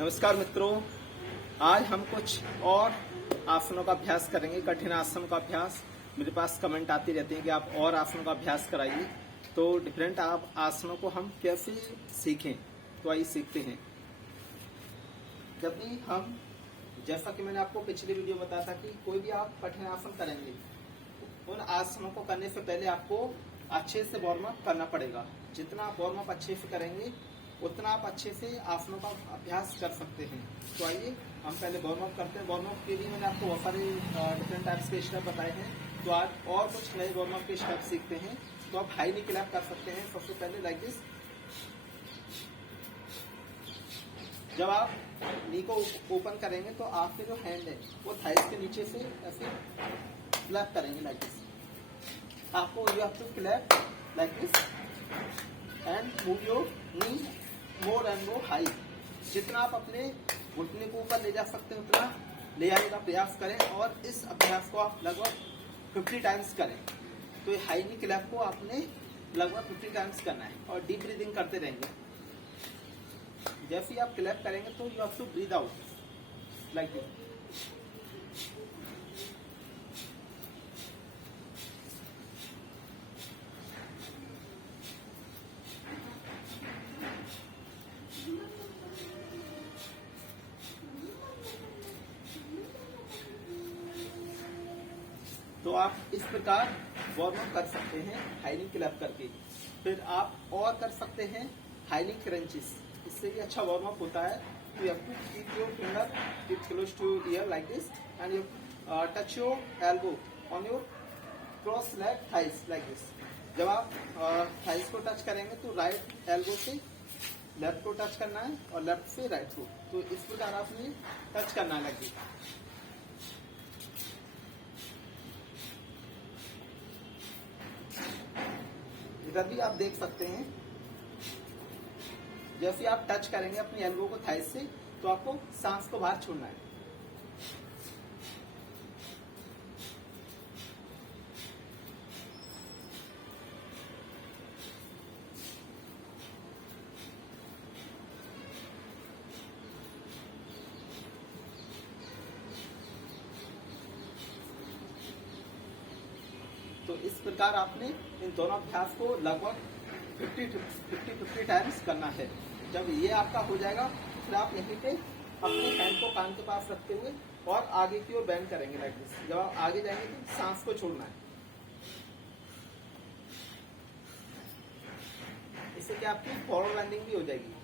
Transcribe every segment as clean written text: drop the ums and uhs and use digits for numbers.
नमस्कार मित्रों, आज हम कुछ और आसनों का अभ्यास करेंगे। कठिन आसन का अभ्यास। मेरे पास कमेंट आती रहती है कि आप और आसनों का अभ्यास कराइए। तो डिफरेंट आप आसनों को हम कैसे सीखें, तो आइए सीखते हैं। जब भी हम, जैसा कि मैंने आपको पिछली वीडियो बताया था कि कोई भी आप कठिन आसन करेंगे, उन आसनों को करने से पहले आपको अच्छे से वार्म अप करना पड़ेगा। जितना आप वार्म अप अच्छे से करेंगे उतना आप अच्छे से आसनों का अभ्यास कर सकते हैं। तो आइए हम पहले वार्म अप करते हैं। वार्म अप के लिए मैंने आपको बहुत सारे डिफरेंट टाइप्स के स्टेप बताए हैं, तो आज और कुछ नए वार्म अप के स्टेप सीखते हैं। तो आप हाई नी क्लैप कर सकते हैं। सबसे पहले लाइक दिस। जब आप नी को ओपन करेंगे तो आपके जो हैंड है वो थाइस के नीचे से ऐसे क्लैप करेंगे लाइक दिस। आपको you have to clap like this and move your knee more and more high. जितना आप अपने घुटने को ऊपर ले जा सकते हैं उतना ले आने का प्रयास करें, और इस अभ्यास को आप लगभग 50 टाइम्स करें। तो ये हाई नी क्लैप को आपने लगभग 50 टाइम्स करना है और डीप ब्रीदिंग करते रहेंगे। जैसे ही आप क्लैप करेंगे तो you have to breathe out like this. तो आप इस प्रकार वार्म अप कर सकते हैं हाई क्लैप करके। फिर आप और कर सकते हैं हाई क्रंचेस। इससे भी अच्छा वार्म अप होता है। You have to keep your finger keep close to ear like this and you touch your elbow on your cross leg thighs like this. जब आप थाइस को टच करेंगे तो राइट एल्बो से लेफ्ट को touch करना है और लेफ्ट से राइट को। तो इस प्रकार आपने टच करना है लाइक दिस। इधर भी आप देख सकते हैं, जैसे आप टच करेंगे अपनी एल्बो को थाइस से तो आपको सांस को बाहर छोड़ना है। तो इस प्रकार आपने इन दोनों अभ्यास को लगभग 50 टाइम्स करना है। जब ये आपका हो जाएगा फिर आप यहीं पे अपने हैंड को कान के पास रखते हुए और आगे की ओर बेंड करेंगे लाइक दिस। जब आप आगे जाएंगे तो सांस को छोड़ना है। इससे क्या आपकी फॉरवर्ड बेंडिंग भी हो जाएगी।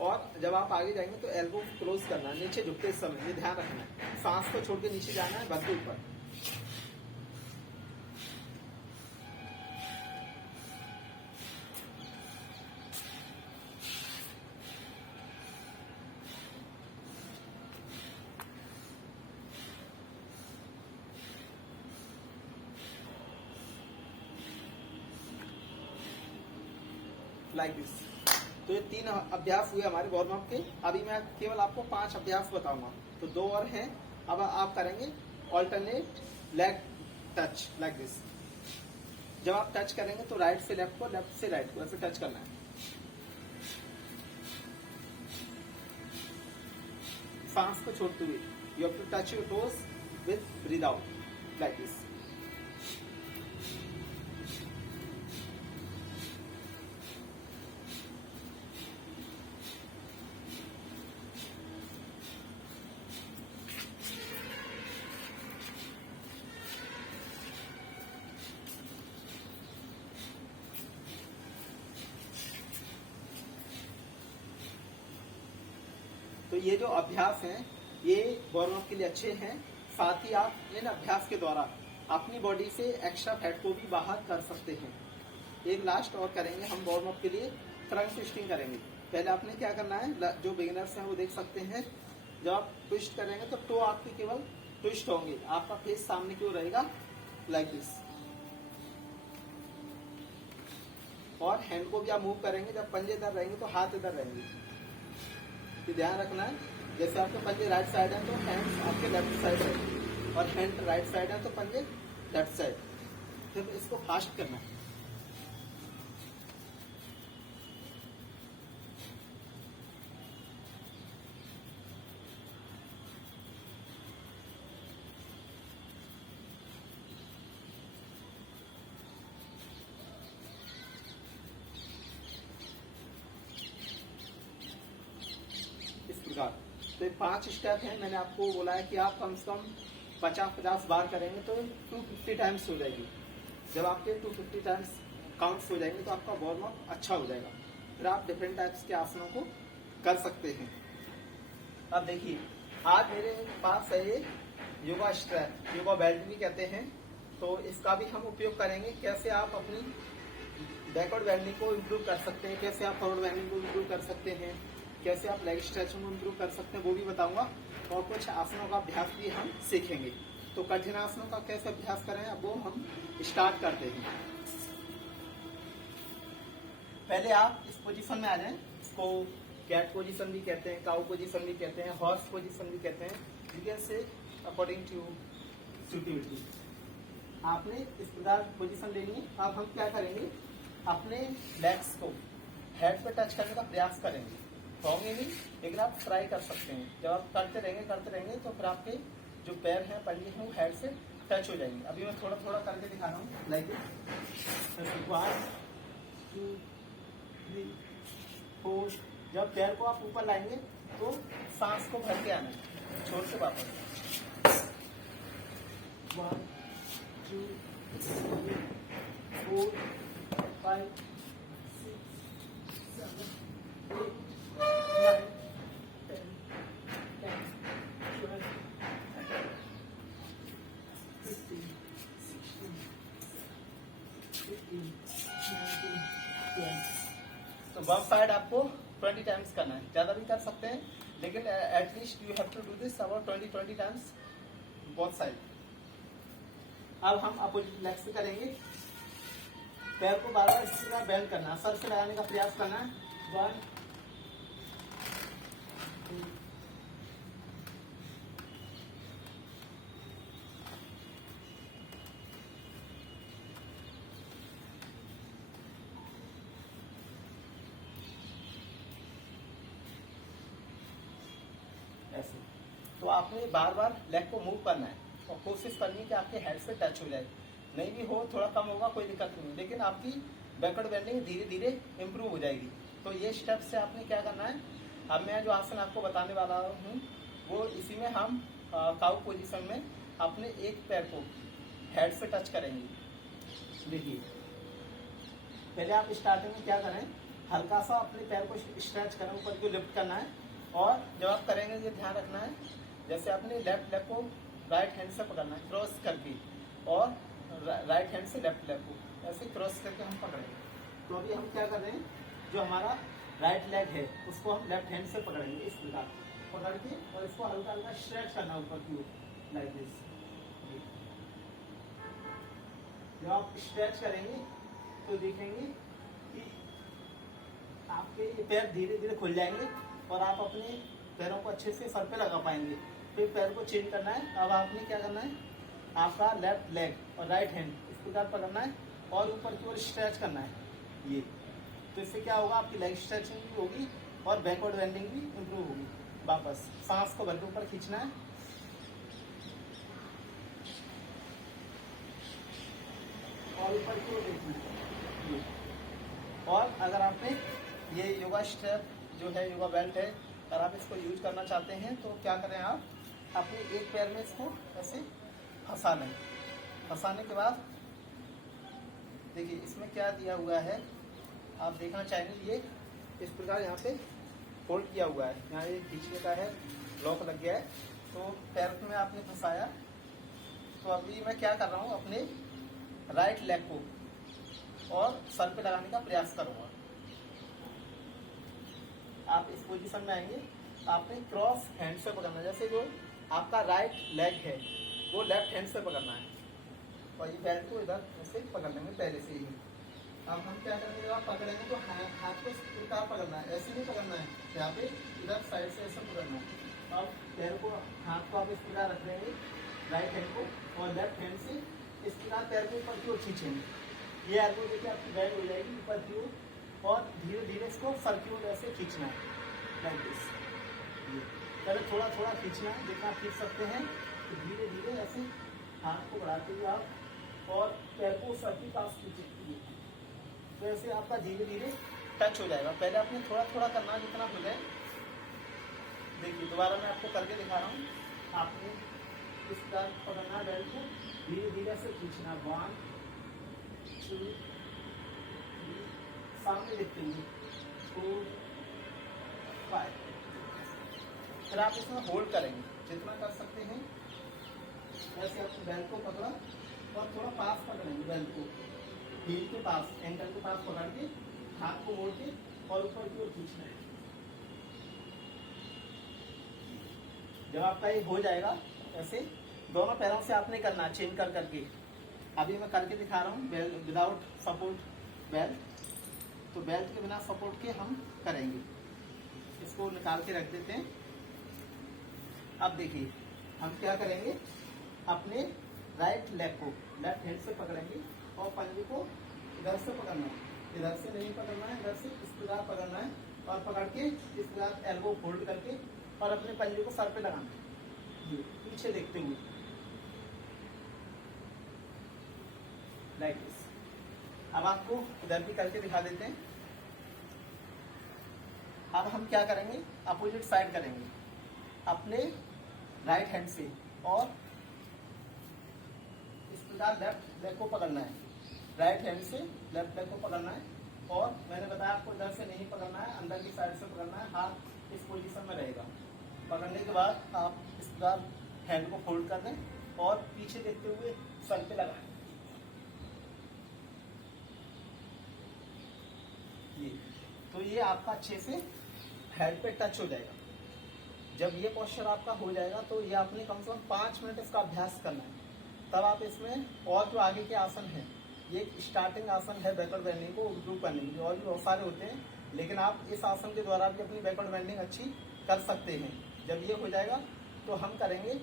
और जब आप आगे जाएंगे तो एल्बो क्लोज करना है नीचे झुकते समय, ये ध्यान रखना है। सांस को छोड़ के नीचे जाना है, बस ऊपर। Like this. तो ये 3 अभ्यास हुए हमारे वार्म अप के। अभी मैं केवल आपको 5 अभ्यास बताऊंगा, तो 2 और हैं। अब आप करेंगे alternate leg touch like this. जब आप टच करेंगे तो राइट से लेफ्ट को, लेफ्ट से राइट को ऐसे टच करना है। सांस को छोड़ते हुए you have to touch your toes with breathe out like this. तो ये जो अभ्यास हैं ये वार्म अप के लिए अच्छे हैं। साथ ही आप इन अभ्यास के द्वारा अपनी बॉडी से एक्स्ट्रा फैट को भी बाहर कर सकते हैं। एक लास्ट और करेंगे हम वार्म अप के लिए, ट्रंक ट्विस्टिंग करेंगे। पहले आपने क्या करना है, जो बिगिनर्स हैं वो देख सकते हैं। जब आप ट्विस्ट करेंगे तो टो आपके केवल ट्विस्ट होंगे, आपका फेस सामने की ओर रहेगा लाइक दिस। और हैंड को भी आप मूव करेंगे। जब पंजे इधर रहेंगे तो हाथ इधर रहेंगे। ये ध्यान रखना है। जैसे आपके पंजे राइट साइड है तो हैंड्स आपके लेफ्ट साइड है, और हैंड राइट साइड है तो पंजे लेफ्ट साइड। फिर इसको फास्ट करना है। प्रकार। तो ये 5 स्टेप हैं। मैंने आपको बोला है कि आप कम से कम 50 बार करेंगे तो 250 टाइम्स हो जाएगी। जब आपके 250 टाइम्स काउंट्स हो जाएंगे तो आपका वार्म अप अच्छा हो जाएगा। फिर आप डिफरेंट टाइप्स के आसनों को कर सकते हैं। अब देखिए, आज मेरे पास है ये योगा स्ट्रैप, योगा बेल्ट भी कहते हैं। तो इसका भी हम उपयोग करेंगे। कैसे आप अपनी बैकवर्ड बेंडिंग को इम्प्रूव कर सकते हैं, कैसे आप फॉरवर्ड बेंडिंग को इम्प्रूव कर सकते हैं, कैसे आप लेग स्ट्रेचिंग को इम्प्रूव कर सकते हैं, वो भी बताऊंगा। और कुछ आसनों का अभ्यास भी हम सीखेंगे। तो कठिन आसनों का कैसे अभ्यास करें, अब वो हम स्टार्ट करते हैं। पहले आप इस पोजीशन में आ जाएं। इसको कैट पोजीशन भी कहते हैं, काउ पोजीशन भी कहते हैं, हॉर्स पोजीशन भी कहते हैं। You can say according to suitability. आपने इस प्रकार पोजीशन लेनी है। अब हम क्या करेंगे, अपने लेग्स को हेड पे टच करने का प्रयास करेंगे। होंगे नहीं, लेकिन आप ट्राई कर सकते हैं। जब आप करते रहेंगे तो फिर आपके जो पैर हैं, पंजे हैं, वो हेड से टच हो जाएंगे। अभी मैं थोड़ा थोड़ा करके दिखा रहा हूँ। लाइक 1 2 3 4। जब पैर को आप ऊपर लाएंगे तो सांस को भर के आना है, छोड़ के वापस। 1 2 3 4 5 6 7 8 9 10 11 12 13 14 15 16 17 18 19 20। तो बम साइड आपको 20 टाइम्स करना है। ज्यादा भी कर सकते हैं, लेकिन at least you have to do this about 20 times both side. अब हम अपोजिट लेग्स पे करेंगे। पैर को बार बार इसी तरह बेंड करना है, सर से लगाने का प्रयास करना है। 1 2 ऐसे। तो आपने बार बार लेग को मूव करना है और कोशिश करनी है कि आपके हेड से टच हो जाए। नहीं भी हो, थोड़ा कम होगा, कोई दिक्कत नहीं, लेकिन आपकी बैकवर्ड बेंडिंग धीरे धीरे इम्प्रूव हो जाएगी। तो ये स्टेप से आपने क्या करना है, अब मैं जो आसन आपको बताने वाला हूँ वो इसी में हम काउ पोजीशन में अपने एक पैर को हेड से टच करेंगे। देखिए, पहले आप स्टार्टिंग में क्या करें, हल्का सा अपने पैर को स्ट्रेच करें, ऊपर को लिफ्ट करना है। और जब आप करेंगे ये ध्यान रखना है, जैसे अपने लेफ्ट लेग को राइट हैंड से पकड़ना है क्रॉस करके, और राइट हैंड से लेफ्ट लेग को ऐसे क्रॉस करके हम पकड़ेंगे। तो अभी हम क्या कर रहे हैं, जो हमारा राइट लेग है उसको हम लेफ्ट हैंड से पकड़ेंगे, इस प्रकार पकड़ के, और इसको हल्का हल्का स्ट्रेच करना ऊपर की ओर, लाइक दिस। जब आप स्ट्रेच करेंगे तो देखेंगे कि आपके ये पैर धीरे धीरे खुल जाएंगे और आप अपने पैरों को अच्छे से सर पे लगा पाएंगे। फिर पैर को चेंज करना है। अब आपने क्या करना है, आपका लेफ्ट लेग और राइट हैंड इस प्रकार पकड़ना है और ऊपर की ओर स्ट्रेच करना है ये। तो इससे क्या होगा, आपकी लेग स्ट्रेचिंग भी होगी और बैकवर्ड बेंडिंग भी इम्प्रूव होगी। वापस सांस को भर के ऊपर खींचना है और ऊपर की ओर देखना है। और अगर आपने ये योगा स्टेप जो है, योगा बेल्ट है, अगर आप इसको यूज करना चाहते हैं तो क्या करें, आप अपने एक पैर में इसको ऐसे फंसा लें। फंसाने के बाद देखिए इसमें क्या दिया हुआ है, आप देखना चाहेंगे, ये इस प्रकार यहाँ पे होल्ड किया हुआ है, यहाँ ये खींचने का है, लॉक लग गया है। तो पैर में आपने फंसाया। तो अभी मैं क्या कर रहा हूँ, अपने राइट लेग को और सर पे लगाने का प्रयास करूंगा। आप इस पोजीशन में आएंगे, आपने क्रॉस हैंड से पकड़ना है, जैसे जो आपका राइट लेग है वो लेफ्ट हैंड से पकड़ना है और ये पैर को इधर ऐसे पकड़ लेंगे पहले से ही। अब हम क्या करेंगे, जब आप पकड़ेंगे तो हाथ को इस प्रकार पकड़ना है, ऐसे नहीं पकड़ना है, यहाँ पे इधर साइड से ऐसे पकड़ना है। अब पैर को, हाथ को आप इस प्रकार रख लेंगे, राइट हैंड को, और लेफ्ट हैंड से इस प्रकार पैर को ऊपर की ओर खींचेंगे। ये एल्बो देखिए आपकी बेंड हो जाएगी ऊपर की ओर, और धीरे धीरे इसको सर की ओर ऐसे खींचना है, लाइक दिस। पहले थोड़ा थोड़ा खींचना है, जितना खींच सकते हैं, तो धीरे धीरे ऐसे हाथ को बढ़ाते हुए आप और पैर को सर के पास खींचेंगे। तो ऐसे आपका धीरे धीरे टच हो जाएगा। पहले आपने थोड़ा थोड़ा करना, जितना हो जाए। देखिए देखिए दोबारा मैं आपको करके दिखा रहा हूँ। आपने इस तरह पकड़ना बेल्ट को, धीरे धीरे से खींचना, 1 2 3, सामने देखते हुए 4 5। फिर आप इसमें होल्ड करेंगे जितना कर सकते हैं। ऐसे आप बेल्ट को पकड़ा और थोड़ा पास पकड़ेंगे, बेल्ट को हील के पास, एंकल के पास पकड़ के हाथ को मोड़ के और ऊपर की ओर खींचना है। जब आपका ये हो जाएगा ऐसे दोनों पैरों से आपने करना, चेंज कर करके। अभी मैं करके दिखा रहा हूँ बेल्ट विदाउट सपोर्ट बेल्ट। तो बेल्ट के बिना सपोर्ट के हम करेंगे। इसको निकाल के रख देते हैं। अब देखिए हम क्या करेंगे, अपने राइट लेग को लेफ्ट हैंड से पकड़ेंगे और पंजे को इधर से पकड़ना है, इधर से नहीं पकड़ना है, इधर से इस प्रकार पकड़ना है और पकड़ के इस प्रकार एल्बो फोल्ड करके और अपने पंजे को सर पे लगाना है, ये पीछे देखते हुए लाइक दिस। अब आपको इधर भी करके दिखा देते हैं। अब हम क्या करेंगे, अपोजिट साइड करेंगे अपने राइट हैंड से और इस प्रकार लेफ्ट लेग को पकड़ना है, राइट हैंड से लेफ्ट लेग को पकड़ना है। और मैंने बताया आपको इधर से नहीं पकड़ना है, अंदर की साइड से पकड़ना है। हाथ इस पोजीशन में रहेगा। पकड़ने के बाद आप इस प्रकार हैंड को फोल्ड कर दें और पीछे देखते हुए सर पे लगाएं। तो ये आपका अच्छे से हेड पे टच हो जाएगा। जब ये पोस्चर आपका हो जाएगा तो ये आपने कम से कम 5 मिनट इसका अभ्यास करना है। तब आप इसमें और जो आगे के आसन हैं, ये एक स्टार्टिंग आसन है बैकवर्ड बेंडिंग को इम्प्रूव करने के लिए, और भी बहुत सारे होते हैं, लेकिन आप इस आसन के द्वारा भी अपनी बैकवर्ड बेंडिंग अच्छी कर सकते हैं। जब ये हो जाएगा तो हम करेंगे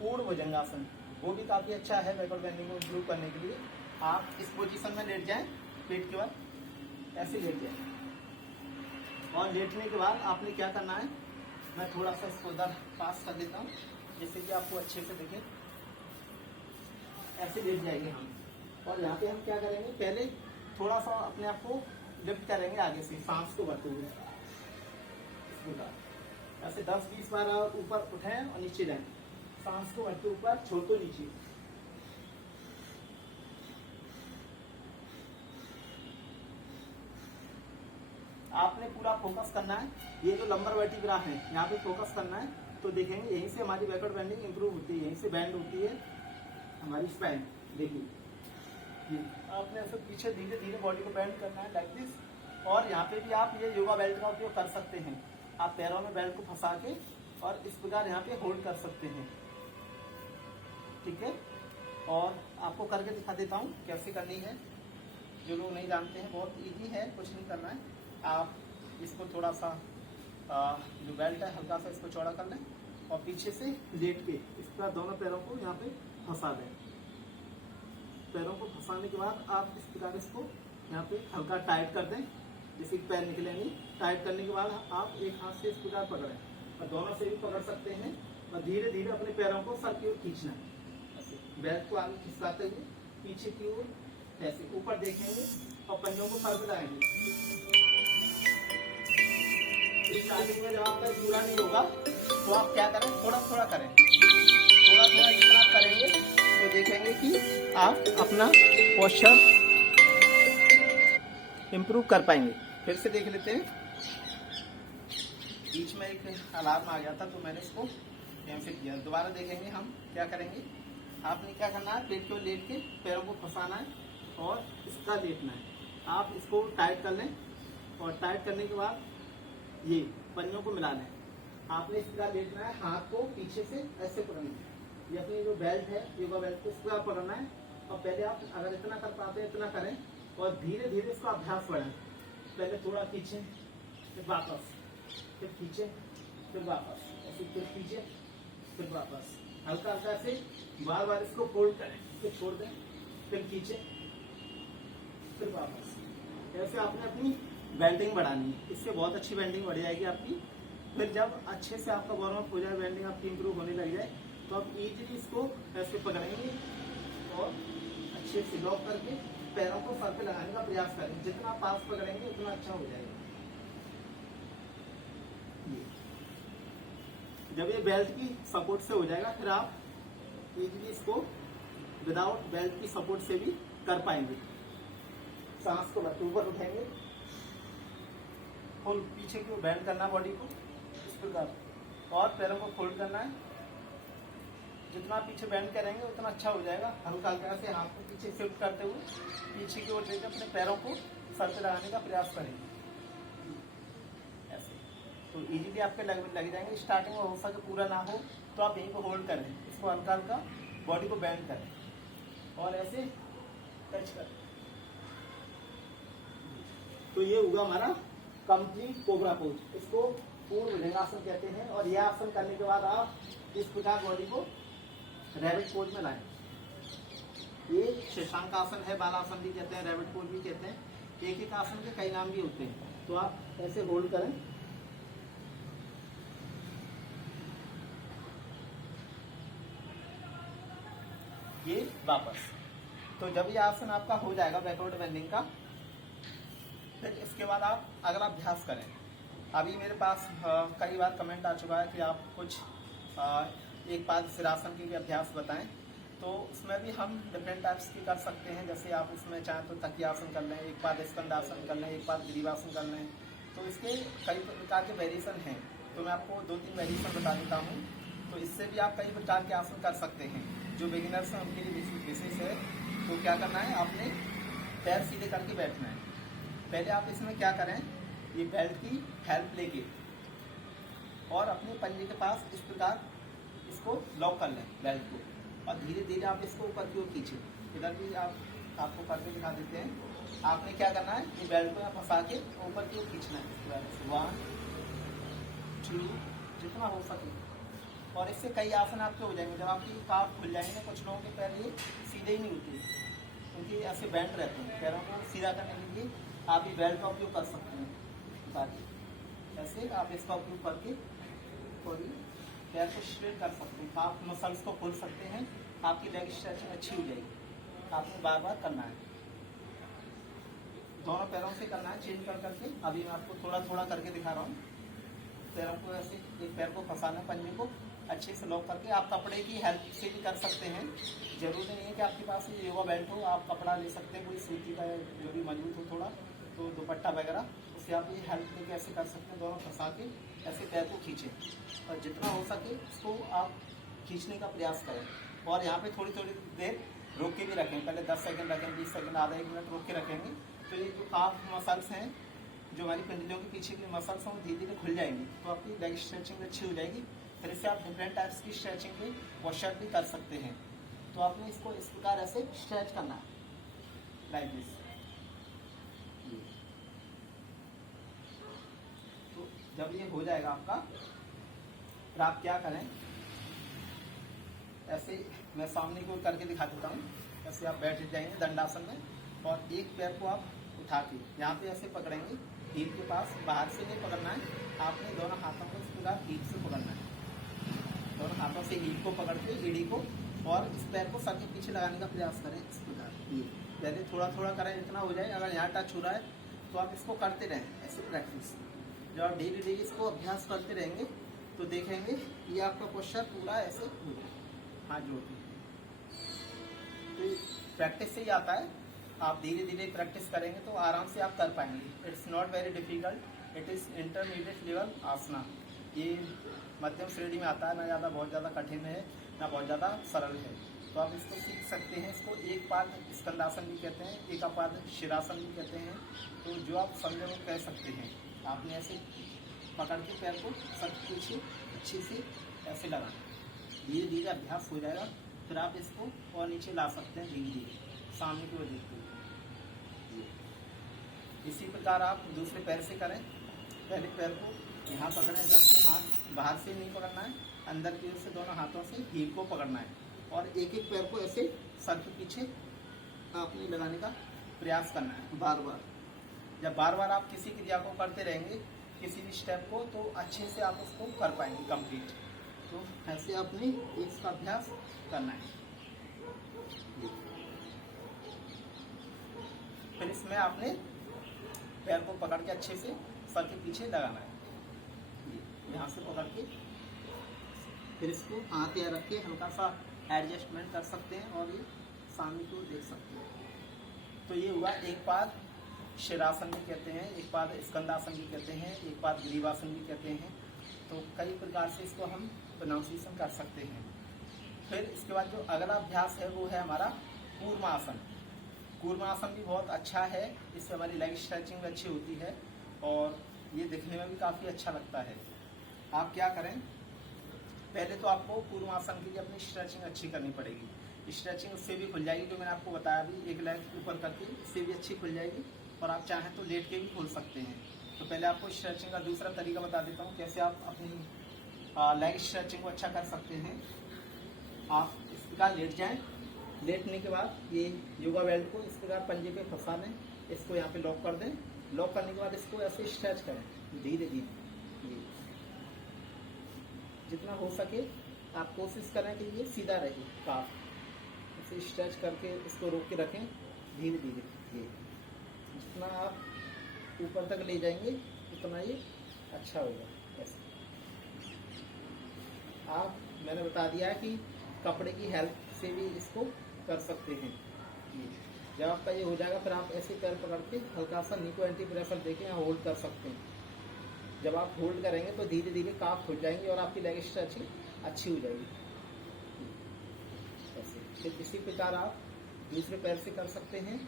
पूर्ण भुजंगासन, वो भी काफ़ी अच्छा है बैकवर्ड बेंडिंग को इम्प्रूव करने के लिए। आप इस पोजीशन में लेट जाएं, पेट के बाद ऐसे लेट जाएं और लेटने के बाद आपने क्या करना है, मैं थोड़ा सा इसको उधर पास कर देता हूँ जिससे कि आपको अच्छे से दिखे। ऐसे लेट जाएंगे हम और यहाँ पे हम क्या करेंगे, पहले थोड़ा सा अपने आप को लिफ्ट करेंगे आगे से, सांस को भरते हुए इस प्रकार ऐसे 10-20 बार ऊपर उठाएं और नीचे जाएं, सांस को भरते ऊपर, छोड़ को नीचे। आपने पूरा फोकस करना है, ये जो लंबर वर्टिब्रा है यहाँ पे फोकस करना है। तो देखेंगे यहीं से हमारी बैकवर्ड बेंडिंग इंप्रूव होती है, यहीं से बैंड होती है हमारी स्पाइन। देखिए ये आपने ऐसे पीछे धीरे धीरे बॉडी को बैंड करना है लाइक दिस। और यहाँ पे भी आप ये योगा बेल्ट का उपयोग कर सकते हैं। आप पैरों में बेल्ट को फंसा के और इस प्रकार यहाँ पे होल्ड कर सकते हैं, ठीक है। और आपको करके दिखा देता हूँ कैसे करनी है। जो लोग नहीं जानते हैं, बहुत ईजी है, कुछ नहीं करना है। आप इसको थोड़ा सा जो बेल्ट है हल्का सा इसको चौड़ा कर लें और पीछे से लेट के इस तरह दोनों पैरों को यहाँ पे फंसा दें। पैरों को फंसाने के बाद आप इस प्रकार इसको यहाँ पे हल्का टाइट कर दें, जैसे कि पैर निकले नहीं। टाइट करने के बाद आप एक हाथ से इस प्रकार पकड़ें और दोनों से भी पकड़ सकते हैं और धीरे धीरे अपने पैरों को सर की ओर खींचना है। ऐसे बेल्ट को आगे खिसकाते हुए पीछे की ओर ऐसे ऊपर देखेंगे और पंजों को सर पे लाएंगे। स्टार्टिंग में जब आपका पूरा नहीं होगा तो आप क्या करें, थोड़ा थोड़ा करें, थोड़ा थोड़ा जितना आप करेंगे तो देखेंगे कि आप अपना पोस्चर इम्प्रूव कर पाएंगे। फिर से देख लेते हैं। बीच में एक अलार्म आ गया था तो मैंने इसको कैंसिल किया। दोबारा देखेंगे हम क्या करेंगे। आपने क्या करना है, पेट को लेट के पैरों को फंसाना है और इसका लेटना है। आप इसको टाइट कर लें और टाइट करने के बाद ये पंजों को मिला लें। आपने इस प्रकार लेटना है, हाथ को पीछे से ऐसे पकड़ना है। ये अपनी जो बेल्ट है योगा बेल्ट को इस प्रकार पकड़ना है और पहले आप अगर इतना कर पाते हैं इतना करें और धीरे धीरे इसका अभ्यास बढ़ाएं। पहले थोड़ा पीछे, फिर वापस, फिर पीछे, फिर वापस, ऐसे फिर पीछे, फिर वापस। हल्का हल्का से बार बार इसको फोल्ड करें, फिर छोड़ दें, फिर पीछे, फिर वापस। ऐसे आपने अपनी बेंडिंग बढ़ानी है। इससे बहुत अच्छी बेंडिंग बढ़ जाएगी आपकी। फिर जब अच्छे से आपका वार्म अप हो जाए, बेंडिंग आपकी इंप्रूव होने लग जाए, तो आप इजीली इसको ऐसे पकड़ेंगे और अच्छे से लॉक करके पैरों को सर पे लगाने का प्रयास करेंगे। जितना पास पकड़ेंगे उतना अच्छा हो जाएगा। जब ये बेल्ट की सपोर्ट से हो जाएगा फिर आप इजीली इसको विदाउट बेल्ट की सपोर्ट से भी कर पाएंगे। सांस को ऊपर उठाएंगे, फुल पीछे की ओर बेंड करना बॉडी को इस प्रकार, और पैरों को फोल्ड करना है। जितना पीछे बेंड करेंगे उतना अच्छा हो जाएगा। हल्का हल्का से हाथ को पीछे शिफ्ट करते हुए पीछे की ओर लेकर अपने पैरों को सर पे लगाने का प्रयास करेंगे ऐसे, तो इजीली आपके लग जाएंगे। स्टार्टिंग में हो सके पूरा ना हो तो आप यहीं को होल्ड करें, इसको हल्का हल्का बॉडी को बेंड करें और ऐसे टच करें। तो ये होगा हमारा कंप्लीट कोबरा पोज। इसको पूर्ण भुजंगासन कहते हैं। और यह आसन करने के बाद आप इस प्रकार बॉडी को रैबिट पोज में लाएं। ये शशांक आसन है, बालासन भी कहते हैं, रैबिट पोज भी कहते हैं। एक एक आसन के कई नाम भी होते हैं। तो आप ऐसे होल्ड करें, ये वापस। तो जब ये आसन आपका हो जाएगा बैकवर्ड बेंडिंग का, फिर इसके बाद आप अगला अभ्यास करें। अभी मेरे पास कई बार कमेंट आ चुका है कि आप कुछ एक पाद सिरासन के भी अभ्यास बताएं। तो उसमें भी हम डिफरेंट टाइप्स की कर सकते हैं। जैसे आप उसमें चाहें तो तकियासन कर लें, एक पाद स्कंदासन कर लें, एक पाद ग्रीवासन कर लें। तो इसके कई प्रकार के वेरिएशन हैं। तो मैं आपको 2-3 वेरिएशन बता देता हूँ। तो इससे भी आप कई प्रकार के आसन कर सकते हैं। जो बिगिनर्स हैं उनके लिए विशेष है। तो क्या करना है, आपने पैर सीधे करके बैठना है। पहले आप इसमें क्या करें, ये बेल्ट की हेल्प लेके और अपने पंजे के पास इस प्रकार इसको लॉक कर लें बेल्ट को, और धीरे धीरे आप इसको ऊपर की ओर खींचें। इधर भी आपको करके दिखा देते हैं। आपने क्या करना है, ये बेल्ट को यहाँ फंसा के ऊपर की ओर खींचना है। 1 2 जितना हो सके। और इससे कई आसन आपके हो जाएंगे। जब आपकी काफ खुल जाएंगे ना, कुछ लोगों के पैर ये सीधे ही नहीं होते क्योंकि ऐसे बैंड रहते हैं। पैरों को सीधा करने के लिए आप ये बेल्ट का उपयोग कर सकते हैं। बाकी ऐसे आप इसका उपयोग करके थोड़ी पैर को स्ट्रेट कर सकते हैं। आप मसल्स को खोल सकते हैं, आपकी लेग स्ट्रेचिंग अच्छी हो जाएगी। आपको बार बार करना है, दोनों पैरों से करना है, चेंज कर करके। अभी मैं आपको थोड़ा थोड़ा करके दिखा रहा हूँ। पैरों को ऐसे एक पैर को फंसाना, पंजे को अच्छे से लॉक करके। आप कपड़े की हेल्प से भी कर सकते हैं। जरूरी नहीं है कि आपके पास ये योगा बेल्ट हो, आप कपड़ा ले सकते हैं कोई सूती का जो भी मजबूत हो थोड़ा, तो दुपट्टा वगैरह, उससे आप ये हेल्प लेके ऐसे कर सकते हैं। दोनों फंसा के ऐसे पैर को खींचें और जितना हो सके इसको आप खींचने का प्रयास करें। और यहाँ पे थोड़ी थोड़ी देर रोक के भी रखें। पहले 10 सेकंड रखें, 20 सेकंड, आधा 1 मिनट रोक के रखेंगे। तो ये जो काफ मसल्स हैं, जो हमारी पिंडलियों के पीछे की मसल्स हैं, वो धीरे धीरे खुल जाएंगी। तो आपकी लेग स्ट्रेचिंग अच्छी हो जाएगी। फिर इससे आप डिफरेंट टाइप्स की स्ट्रेचिंग भी पोस्चर भी कर सकते हैं। तो आपने इसको इस प्रकार ऐसे स्ट्रेच करना है, लाइक दिस। तो जब ये हो जाएगा आपका, फिर आप क्या करें, ऐसे मैं सामने की ओर करके दिखा देता हूँ। ऐसे आप बैठ जाएंगे दंडासन में, और एक पैर को आप उठा के यहाँ पे ऐसे पकड़ेंगे, हील के पास। बाहर से नहीं पकड़ना है, आपने दोनों हाथों को इस प्रकार हील से पकड़ना है। दोनों हाथों से हील को पकड़ के एड़ी को, और इस पैर को सर के पीछे लगाने का प्रयास करें इस प्रकार। ये पहले थोड़ा थोड़ा करें, जितना हो जाए। अगर यहाँ टच हो रहा है तो आप इसको करते रहें ऐसे प्रैक्टिस। जब आप डेली डेली इसको अभ्यास करते रहेंगे तो देखेंगे ये आपका पोस्चर पूरा ऐसे हो जाए, हाथ जोड़ के। तो प्रैक्टिस से ही आता है। आप धीरे धीरे प्रैक्टिस करेंगे तो आराम से आप कर पाएंगे। It's not very difficult, it is intermediate level आसना। ये मध्यम श्रेणी में आता है, ना ज़्यादा बहुत ज़्यादा कठिन है, ना बहुत ज़्यादा सरल है। तो आप इसको सीख सकते हैं। इसको एक पाद स्कंदासन भी कहते हैं, एक पाद शिरासन भी कहते हैं। तो जो आप समझे वो कह सकते हैं। आपने ऐसे पकड़ के पैर को सर पीछे अच्छे से ऐसे लगाना। धीरे धीरे अभ्यास हो जाएगा। फिर आप इसको और नीचे ला सकते हैं धीरे धीरे, सामने की ओर देखते हुए। इसी प्रकार आप दूसरे पैर से करें। पहले पैर को यहाँ पकड़ें, इधर से हाथ बाहर से नहीं पकड़ना है, अंदर की ओर से दोनों हाथों से हील को पकड़ना है। और एक एक पैर को ऐसे सर के पीछे आपने लगाने का प्रयास करना है बार बार। जब बार बार आप किसी क्रिया को करते रहेंगे, किसी भी स्टेप को, तो अच्छे से आप उसको कर पाएंगे कंप्लीट। तो ऐसे आपने इसका अभ्यास करना है। फिर इसमें आपने पैर को पकड़ के अच्छे से सर के पीछे लगाना है। यहाँ से पकड़ के फिर इसको हाथ यहाँ रख के हल्का सा एडजस्टमेंट कर सकते हैं और ये सामने को देख सकते हैं। तो ये हुआ एक पाद शिरासन भी कहते हैं, एक पाद स्कंदासन भी कहते हैं, एक पाद ग्रीवासन भी कहते हैं। तो कई प्रकार से इसको हम प्रोनाउंसिएशन कर सकते हैं। फिर इसके बाद जो अगला अभ्यास है वो है हमारा कूर्मासन। कूर्मासन भी बहुत अच्छा है, इससे हमारी लेग स्ट्रेचिंग भी अच्छी होती है और ये दिखने में भी काफ़ी अच्छा लगता है। आप क्या करें, पहले तो आपको कूर्मासन के लिए अपनी स्ट्रेचिंग अच्छी करनी पड़ेगी। स्ट्रेचिंग उससे भी खुल जाएगी, जो मैंने आपको बताया भी, एक लेग ऊपर करके इससे भी अच्छी खुल जाएगी और आप चाहें तो लेट के भी खोल सकते हैं। तो पहले आपको स्ट्रेचिंग का दूसरा तरीका बता देता हूँ, कैसे आप अपनी लेग स्ट्रेचिंग को अच्छा कर सकते हैं। आप इस प्रकार लेट जाएं, लेटने के बाद ये योगा बेल्ट को इस प्रकार पंजे पे फंसा लें, इसको यहाँ पे लॉक कर दें। लॉक करने के बाद इसको ऐसे स्ट्रेच करें धीरे धीरे, जितना हो सके आप कोशिश करें कि ये सीधा रहे काफ। इसे स्ट्रेच करके इसको रोक के रखें धीरे धीरे। ये जितना आप ऊपर तक ले जाएंगे उतना ये अच्छा होगा। ऐसे आप मैंने बता दिया है कि कपड़े की हेल्प से भी इसको कर सकते हैं। जब आपका ये हो जाएगा फिर आप ऐसे पैर पकड़ के हल्का सा नी को एंटी प्रेशर देके यहाँ होल्ड कर सकते हैं। जब आप होल्ड करेंगे तो धीरे धीरे काफ खुल जाएंगे और आपकी लेग स्ट्रेचिंग अच्छी हो जाएगी। ऐसे फिर इसी प्रकार आप दूसरे पैर से कर सकते हैं।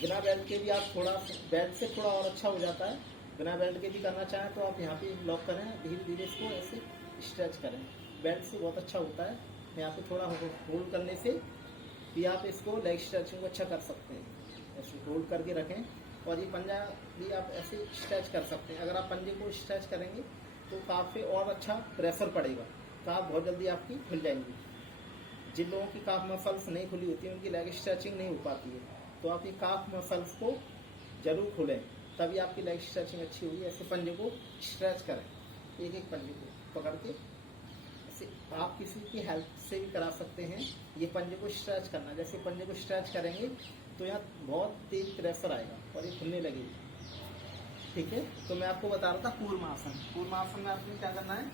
बिना बेल्ट के भी आप थोड़ा, बेल्ट से थोड़ा और अच्छा हो जाता है। बिना बेल्ट के भी करना चाहें तो आप यहाँ पे लॉक करें, धीरे धीरे इसको ऐसे स्ट्रेच करें। बेल्ट से बहुत अच्छा होता है, यहाँ पे थोड़ा होल्ड करने से भी आप इसको लेग स्ट्रेचिंग को अच्छा कर सकते हैं। ऐसे होल्ड करके रखें और ये पंजा भी आप ऐसे स्ट्रेच कर सकते हैं। अगर आप पंजे को स्ट्रेच करेंगे तो काफ पे और अच्छा प्रेशर पड़ेगा, काफ बहुत जल्दी आपकी खुल जाएंगी। जिन लोगों की काफ मसल्स नहीं खुली होती है उनकी लेग स्ट्रेचिंग नहीं हो पाती है, तो आप ये काफ मसल्स को जरूर खोलें, तभी आपकी लेग स्ट्रेचिंग अच्छी होगी। ऐसे पंजे को स्ट्रेच करें, एक एक पंजे को पकड़ के आप किसी की हेल्प से भी करा सकते हैं। ये पंजे को स्ट्रेच करना, जैसे पंजे को स्ट्रेच करेंगे तो यहाँ बहुत तेज प्रेशर आएगा और ये खुलने लगेगी। ठीक है, तो मैं आपको बता रहा था कूर्मासन। कूर्मासन में आपने क्या करना है,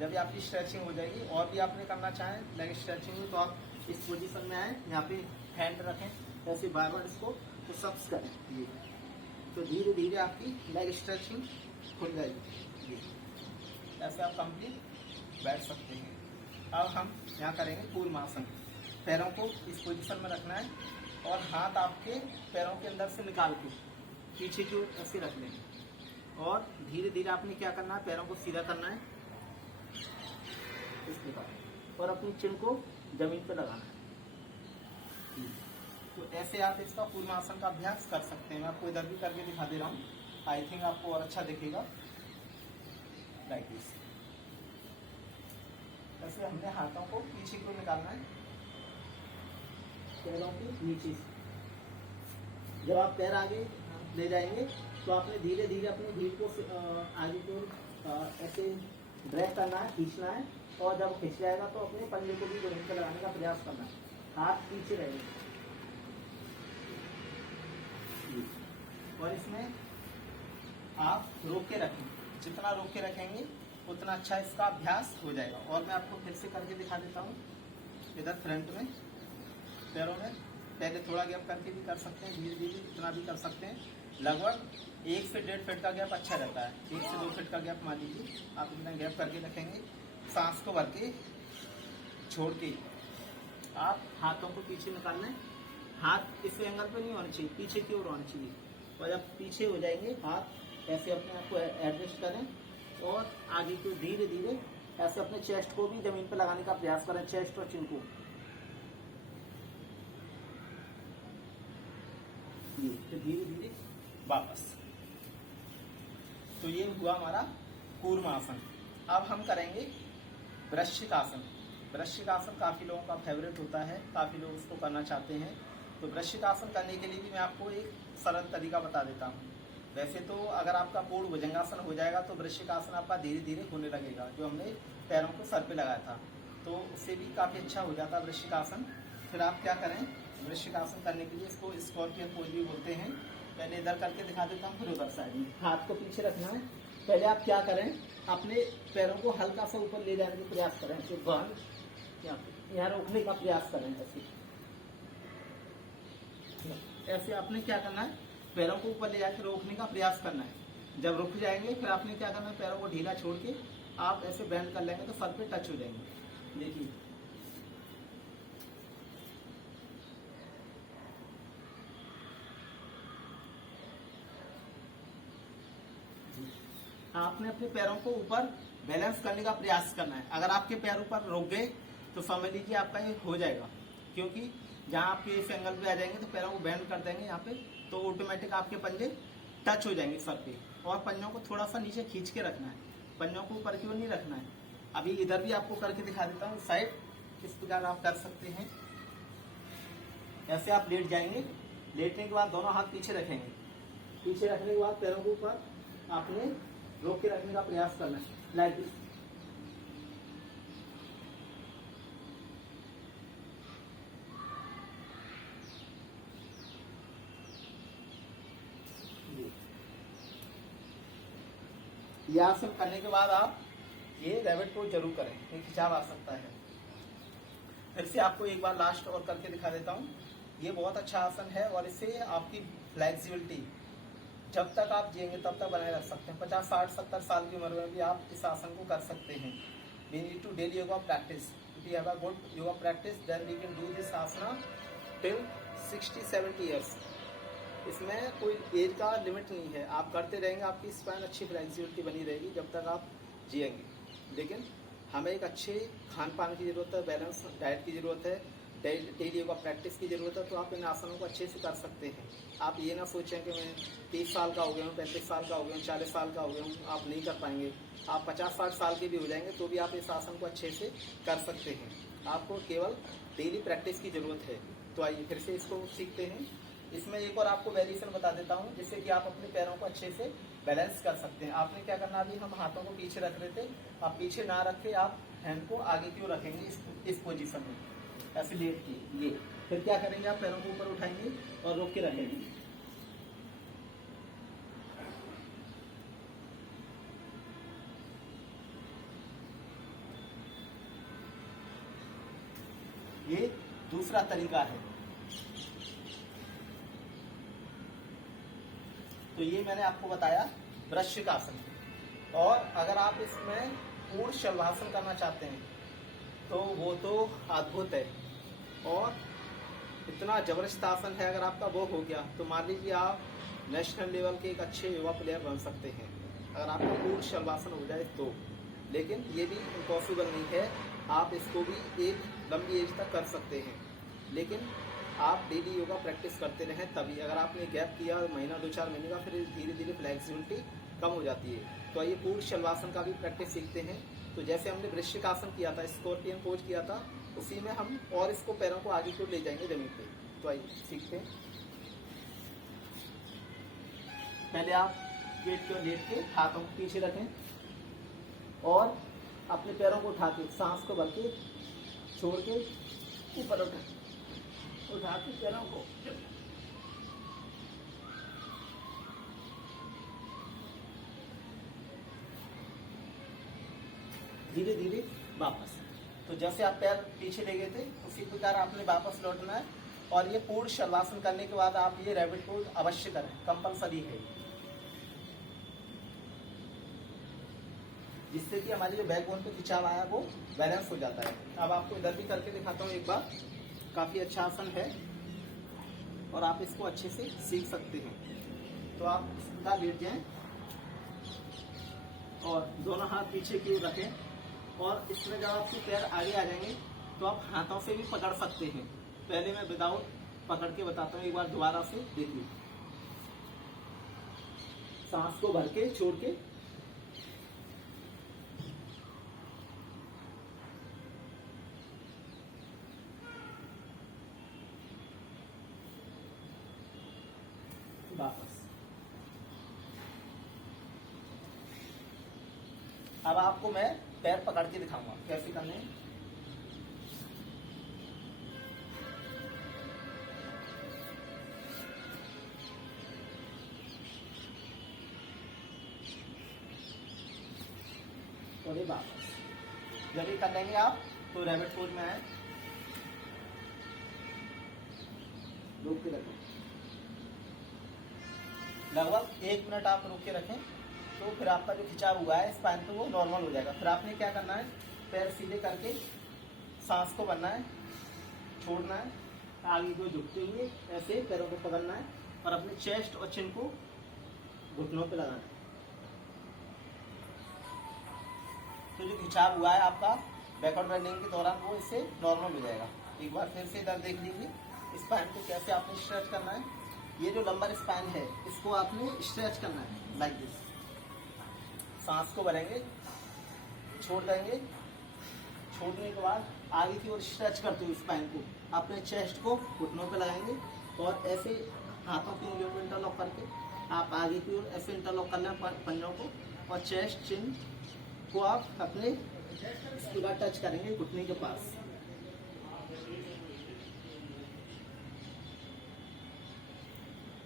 जब भी आपकी स्ट्रेचिंग हो जाएगी और भी आपने करना चाहें लेग स्ट्रेचिंग में, तो आप इस पोजीशन में आए, यहाँ पे हैंड रखें, ऐसे बार बार इसको पुशअप्स करें। ये तो धीरे धीरे आपकी लेग स्ट्रेचिंग खुल जाएगी। ऐसे आप कंप्लीट बैठ सकते हैं। अब हम यहाँ करेंगे कूर्मासन। पैरों को इस पोजीशन में रखना है और हाथ आपके पैरों के अंदर से निकाल के पीछे की ओर ऐसे रख लेंगे और धीरे धीरे आपने क्या करना है, पैरों को सीधा करना है इस प्रकार और अपनी चिन को जमीन पर लगाना है। तो ऐसे आप इसका कूर्मासन का अभ्यास कर सकते हैं। मैं आपको इधर भी करके दिखा दे रहा हूँ, आई थिंक आपको और अच्छा दिखेगा। लाइक दिस, ऐसे हमने हाथों को पीछे को निकालना है, पैरों के नीचे से। जब आप पैर आगे ले जाएंगे तो आपने धीरे धीरे अपनी भीड़ को आगे को ऐसे ड्रैग करना है, खींचना है और जब खींच जाएगा तो अपने पंजे को भी जमीन पर लगाने का प्रयास करना है। हाथ पीछे रहेंगे और इसमें आप रोक के रखें, जितना रोक के रखेंगे उतना अच्छा इसका अभ्यास हो जाएगा। और मैं आपको फिर से करके दिखा देता हूँ। इधर फ्रंट में पैरों में पहले थोड़ा गैप करके भी कर सकते हैं, धीरे धीरे इतना भी कर सकते हैं। लगभग 1 से 1.5 फीट का गैप अच्छा रहता है। 1 से 2 फीट का गैप मान लीजिए, आप इतना गैप करके रखेंगे। सांस को भर के छोड़ के आप हाथों को पीछे निकालना है। हाथ इस एंगल पर नहीं होना चाहिए, पीछे की ओर होना चाहिए। और जब पीछे हो जाएंगे हाथ ऐसे अपने आप को एडजस्ट करें और आगे को धीरे धीरे ऐसे अपने चेस्ट को भी जमीन पर लगाने का प्रयास करें, चेस्ट और चिन को। तो धीरे धीरे वापस। तो ये हुआ हमारा कूर्मासन। अब हम करेंगे वृश्चिकासन। वृश्चिकासन काफी लोगों का फेवरेट होता है, काफी लोग उसको करना चाहते हैं। तो वृश्चिकासन करने के लिए भी मैं आपको एक सरल तरीका बता देता हूँ। वैसे तो अगर आपका पूर्ण भुजंगासन हो जाएगा तो वृश्चिकासन आपका धीरे धीरे होने लगेगा, जो हमने पैरों को सर पे लगाया था, तो उससे भी काफी अच्छा हो जाता है वृश्चिकासन। फिर आप क्या करें, वृश्चिकासन करने के लिए इसको स्कॉर्पियन पोज भी बोलते हैं। पहले इधर करके दिखा देता हूँ, फिर उधर साइड में हाथ को पीछे रखना है। पहले आप क्या करें, अपने पैरों को हल्का सा ऊपर ले जाने का प्रयास करें, ऐसे यहाँ यहाँ रोकने का प्रयास करें। ऐसे आपने क्या करना है, पैरों को ऊपर ले जाकर रोकने का प्रयास करना है। जब रुक जाएंगे फिर आपने क्या करना है, पैरों को ढीला छोड़ के आप ऐसे बैंड कर लेंगे तो सर पे टच हो जाएंगे। देखिए आपने अपने पैरों को ऊपर बैलेंस करने का प्रयास करना है। अगर आपके पैर ऊपर रुक गए तो समझ लीजिए आपका ये हो जाएगा, क्योंकि जहां आपके इस एंगल पे आ जाएंगे तो पैरों को बैंड कर देंगे यहाँ पे, तो ऑटोमेटिक आपके पंजे टच हो जाएंगे सर पे। और पंजों को थोड़ा सा नीचे खींच के रखना है, पंजों को ऊपर की ओर नहीं रखना है। अभी इधर भी आपको करके दिखा देता हूँ साइड, किस प्रकार आप कर सकते हैं। ऐसे आप लेट जाएंगे, लेटने के बाद दोनों हाथ पीछे रखेंगे, पीछे रखने के बाद पैरों के ऊपर आपने रोक के रखने का प्रयास करना है, लाइक दिस। ये आसन करने के बाद आप ये रैबिट पोज जरूर करें, ये खिंचाव आ सकता है। फिर से आपको एक बार लास्ट और करके दिखा देता हूँ। ये बहुत अच्छा आसन है और इससे आपकी फ्लेक्सिबिलिटी जब तक आप जिएंगे तब तक बनाए रख सकते हैं। 50, 60, 70 साल की उम्र में भी आप इस आसन को कर सकते हैं। We need to daily yoga practice. If we have a good yoga practice, then we can do this asana till 60, 70 years. इसमें कोई एज का लिमिट नहीं है, आप करते रहेंगे, आपकी स्पाइन अच्छी फ्लेक्सिबिलिटी बनी रहेगी जब तक आप जिएंगे। लेकिन हमें एक अच्छे खान पान की जरूरत है, बैलेंस डाइट की जरूरत है, डेली योगा प्रैक्टिस की जरूरत है। तो आप इन आसनों को अच्छे से कर सकते हैं। आप ये ना सोचें कि मैं 30 साल का हो गया हूँ, 35 साल का हो गया हूँ, 40 साल का हो गया हूँ, आप नहीं कर पाएंगे। आप 50-60 साल के भी हो जाएंगे तो भी आप इस आसन को अच्छे से कर सकते हैं। आपको केवल डेली प्रैक्टिस की जरूरत है। तो आइए फिर से इसको सीखते हैं। इसमें एक और आपको वेरिएशन बता देता हूँ जिससे कि आप अपने पैरों को अच्छे से बैलेंस कर सकते हैं। आपने क्या करना, अभी हम हाथों को पीछे रख रहे थे, आप पीछे ना रखे, आप हैंड को आगे क्यों रखेंगे इस पोजीशन में, ऐसे लेट के। ये फिर क्या करेंगे, आप पैरों को ऊपर उठाएंगे और रोक के रखेंगे। ये दूसरा तरीका है। तो ये मैंने आपको बताया वृश्चिकासन। और अगर आप इसमें पूर्ण शलभासन करना चाहते हैं तो वो तो अद्भुत है और इतना जबरदस्त आसन है। अगर आपका वो हो गया तो मान लीजिए आप नेशनल लेवल के एक अच्छे युवा प्लेयर बन सकते हैं, अगर आपका पूर्ण शलभासन हो जाए तो। लेकिन ये भी इम्पॉसिबल नहीं है, आप इसको भी एक लंबी एज तक कर सकते हैं। लेकिन आप डेली योगा प्रैक्टिस करते रहें तभी। अगर आपने गैप किया महीना 2-4 महीने का, फिर धीरे धीरे फ्लेक्सिबिलिटी कम हो जाती है। तो आइए पूर्ण शलभासन का भी प्रैक्टिस सीखते हैं। तो जैसे हमने वृश्चिकासन किया था, स्कॉर्पियन पोज किया था, उसी में हम और इसको पैरों को आगे को ले जाएंगे जमीन पे। तो आइए सीखते हैं। पहले आप पेट को लेट के हाथों को पीछे रखें और अपने पैरों को उठा के सांस को भर के छोड़ के ऊपर उठा के पैरों को धीरे धीरे वापस। तो जैसे आप पैर पीछे ले गए थे उसी प्रकार आपने वापस लौटना है। और ये पूर्ण शलभासन करने के बाद आप ये रैबिट पोज अवश्य करें, कंपलसरी है, जिससे कि हमारी जो बैकबोन पे खिंचाव आया वो बैलेंस हो जाता है। अब आपको इधर भी करके दिखाता हूँ एक बार। काफी अच्छा आसन है और आप इसको अच्छे से सीख सकते हैं। तो आप सीधा लेट जाएं और दोनों हाथ पीछे की ओर रखें। और इसमें जब आपके पैर आगे आ जाएंगे तो आप हाथों से भी पकड़ सकते हैं। पहले मैं विदाउट पकड़ के बताता हूँ, एक बार दोबारा से देखिए। सांस को भर के छोड़ के वापस। अब आपको मैं पैर पकड़ के दिखाऊंगा कैसे करने हैं। और ये वापस। जब ये कर लेंगे आप तो रैबिट पोज में आए, रोक के रखें, लगभग 1 मिनट आप रोक के रखें, तो फिर आपका जो खिंचाव हुआ है स्पाइन पे वो नॉर्मल हो जाएगा। फिर आपने क्या करना है, पैर सीधे करके सांस को भरना है, छोड़ना है, आगे को झुकते हुए ऐसे पैरों को पकड़ना है और अपने चेस्ट और चिन को घुटनों पे लगाना है। तो जो खिंचाव हुआ है आपका बैकवर्ड बेंडिंग के दौरान वो इससे नॉर्मल हो जाएगा। एक बार फिर से इधर देख लीजिए, स्पाइन को कैसे आपने स्ट्रेच करना है। ये जो लंबर स्पाइन है इसको आपने स्ट्रेच करना है लाइक दिस। सांस को भरेंगे, छोड़ देंगे, छोड़ने के बाद आगे की ओर स्ट्रेच करते हुए स्पाइन को अपने चेस्ट को घुटनों पे लगाएंगे और ऐसे हाथों की उंगलियों को इंटरलॉक करके आप आगे की ओर ऐसे इंटरलॉक कर लें पंजों को और चेस्ट चिन को आप अपने इसके बाद टच करेंगे घुटने के पास।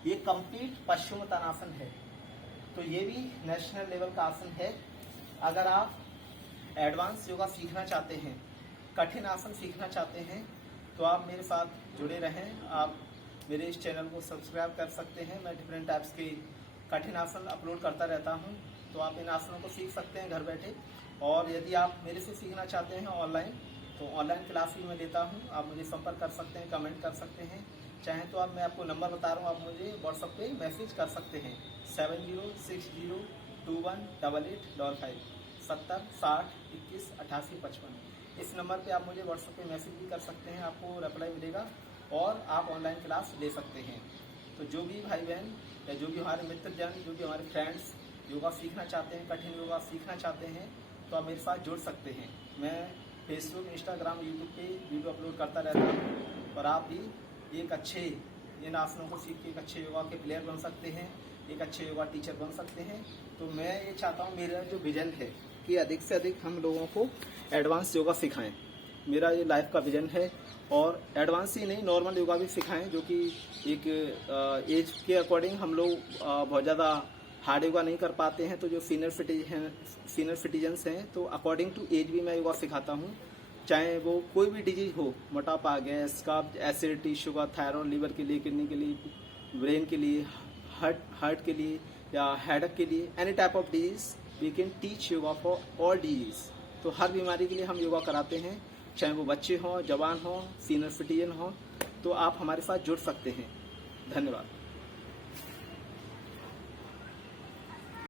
ये कंप्लीट पश्चिमोत्तानासन है। तो ये भी नेशनल लेवल का आसन है। अगर आप एडवांस योगा सीखना चाहते हैं, कठिन आसन सीखना चाहते हैं, तो आप मेरे साथ जुड़े रहें। आप मेरे इस चैनल को सब्सक्राइब कर सकते हैं। मैं डिफरेंट टाइप्स के कठिन आसन अपलोड करता रहता हूं, तो आप इन आसनों को सीख सकते हैं घर बैठे। और यदि आप मेरे से सीखना चाहते हैं ऑनलाइन, तो ऑनलाइन क्लास भी मैं लेता हूं। आप मुझे संपर्क कर सकते हैं, कमेंट कर सकते हैं। चाहें तो आप, मैं आपको नंबर बता रहा हूँ, आप मुझे व्हाट्सएप पे मैसेज कर सकते हैं 7060218855 70 60 21 88 55। इस नंबर पे आप मुझे व्हाट्सएप पे मैसेज भी कर सकते हैं, आपको रिप्लाई मिलेगा और आप ऑनलाइन क्लास ले सकते हैं। तो जो भी भाई बहन या जो भी हमारे मित्रजन, जो भी हमारे फ्रेंड्स योगा सीखना चाहते हैं, कठिन योगा सीखना चाहते हैं, तो आप मेरे साथ जुड़ सकते हैं। मैं फेसबुक, इंस्टाग्राम, यूट्यूब पे वीडियो अपलोड करता रहता हूँ और आप भी एक अच्छे इन आसनों को सीख के एक अच्छे योगा के प्लेयर बन सकते हैं, एक अच्छे योगा टीचर बन सकते हैं। तो मैं ये चाहता हूँ, मेरा जो विजन है कि अधिक से अधिक हम लोगों को एडवांस योगा सिखाएं। मेरा ये लाइफ का विजन है। और एडवांस ही नहीं, नॉर्मल योगा भी सिखाएं, जो कि एक एज के अकॉर्डिंग हम लोग बहुत ज़्यादा हार्ड योगा नहीं कर पाते हैं। तो जो सीनियर सिटीजन्स हैं, तो अकॉर्डिंग टू एज भी मैं योगा सिखाता हूँ। चाहे वो कोई भी डिजीज हो, मोटापा, गैस, कब्ज, एसिडिटी, शुगर, थायराइड, लिवर के लिए, किडनी के लिए, ब्रेन के लिए, हार्ट के लिए या हेडेक के लिए, any type of disease we can teach yoga for all disease. तो हर बीमारी के लिए हम योगा कराते हैं, चाहे वो बच्चे हों, जवान हों, सीनियर सिटीजन हों। तो आप हमारे साथ जुड़ सकते हैं। धन्यवाद।